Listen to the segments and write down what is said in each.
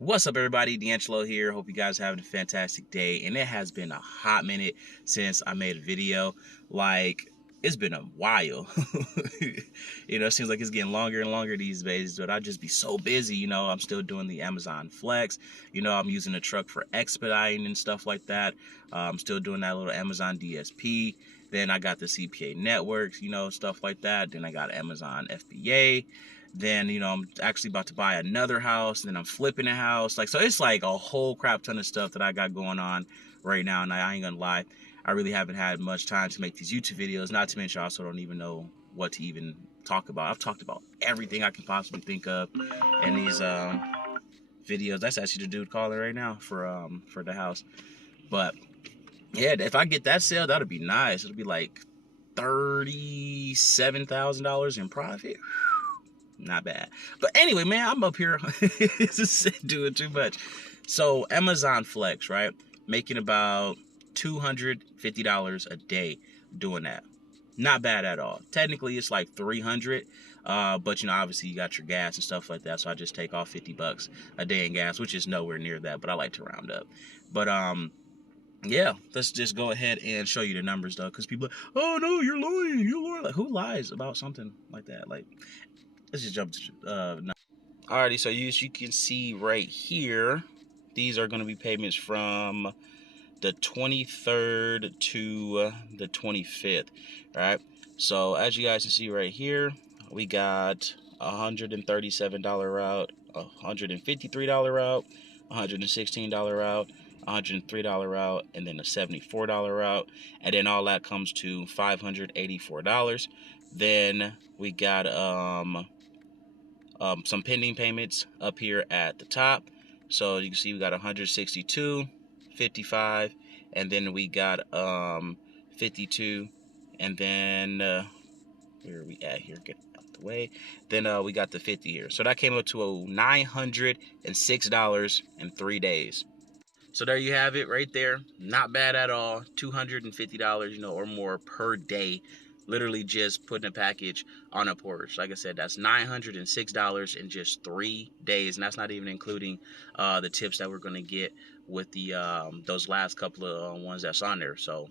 What's up, everybody? DeAngelo here. Hope you guys are having a fantastic day. And it has been a hot minute since I made a video. Like, it's been a while. It seems like it's getting longer and longer these days, but I just be so busy. I'm still doing the Amazon Flex. I'm using the truck for expediting and stuff like that. I'm still doing that little Amazon DSP. Then I got the CPA networks, stuff like that. Then I got Amazon FBA. Then I'm actually about to buy another house. Then I'm flipping a house. So it's like a whole crap ton of stuff that I got going on right now. And I ain't gonna lie, I really haven't had much time to make these YouTube videos. Not to mention, I also don't even know what to even talk about. I've talked about everything I can possibly think of in these videos. That's actually the dude calling right now for the house. But yeah, if I get that sale, that'll be nice. It'll be like $37,000 in profit. Not bad. But anyway, man, I'm up here just doing too much. So Amazon Flex, right? Making about $250 a day doing that. Not bad at all. Technically, it's like 300, but obviously you got your gas and stuff like that. So I just take off 50 bucks a day in gas, which is nowhere near that, but I like to round up. But yeah, let's just go ahead and show you the numbers though, because people are like, oh no, you're lying. Like, who lies about something like that? Like, let's just jump to Alrighty, so you can see right here, these are going to be payments from the 23rd to the 25th. Right? So as you guys can see right here, we got $137 route, $153 route, $116 route, $103 route, and then a $74 route, and then all that comes to $584. Then we got some pending payments up here at the top. So you can see we got 162, 55, and then we got 52, and then where are we at here? Get out the way. Then we got the 50 here. So that came up to $906 in 3 days. So there you have it right there. Not bad at all. $250, or more per day. Literally just putting a package on a porch. Like I said, that's $906 in just 3 days. And that's not even including the tips that we're going to get with the those last couple of ones that's on there. So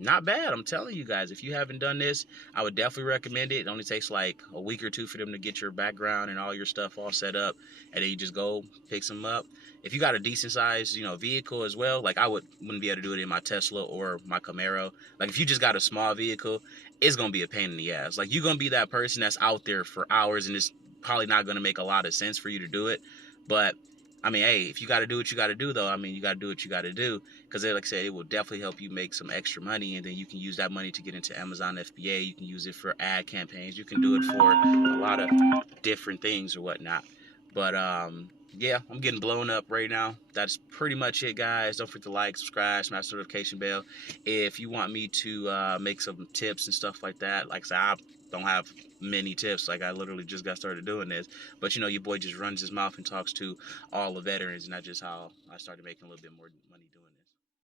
not bad. I'm telling you guys, if you haven't done this, I would definitely recommend it. It only takes like a week or two for them to get your background and all your stuff all set up, and then you just go pick some up. If you got a decent size, vehicle as well, like I wouldn't be able to do it in my Tesla or my Camaro. Like if you just got a small vehicle, it's gonna be a pain in the ass. Like you're gonna be that person that's out there for hours, and it's probably not gonna make a lot of sense for you to do it. But I mean, hey, if you got to do what you got to do, though, I mean, you got to do what you got to do. Because, like I said, it will definitely help you make some extra money. And then you can use that money to get into Amazon FBA. You can use it for ad campaigns. You can do it for a lot of different things or whatnot. But, yeah, I'm getting blown up right now. That's pretty much it, guys. Don't forget to like, subscribe, smash the notification bell. If you want me to make some tips and stuff like that, like I said, I don't have many tips. Like I literally just got started doing this. But your boy just runs his mouth and talks to all the veterans, and that's just how I started making a little bit more money doing it.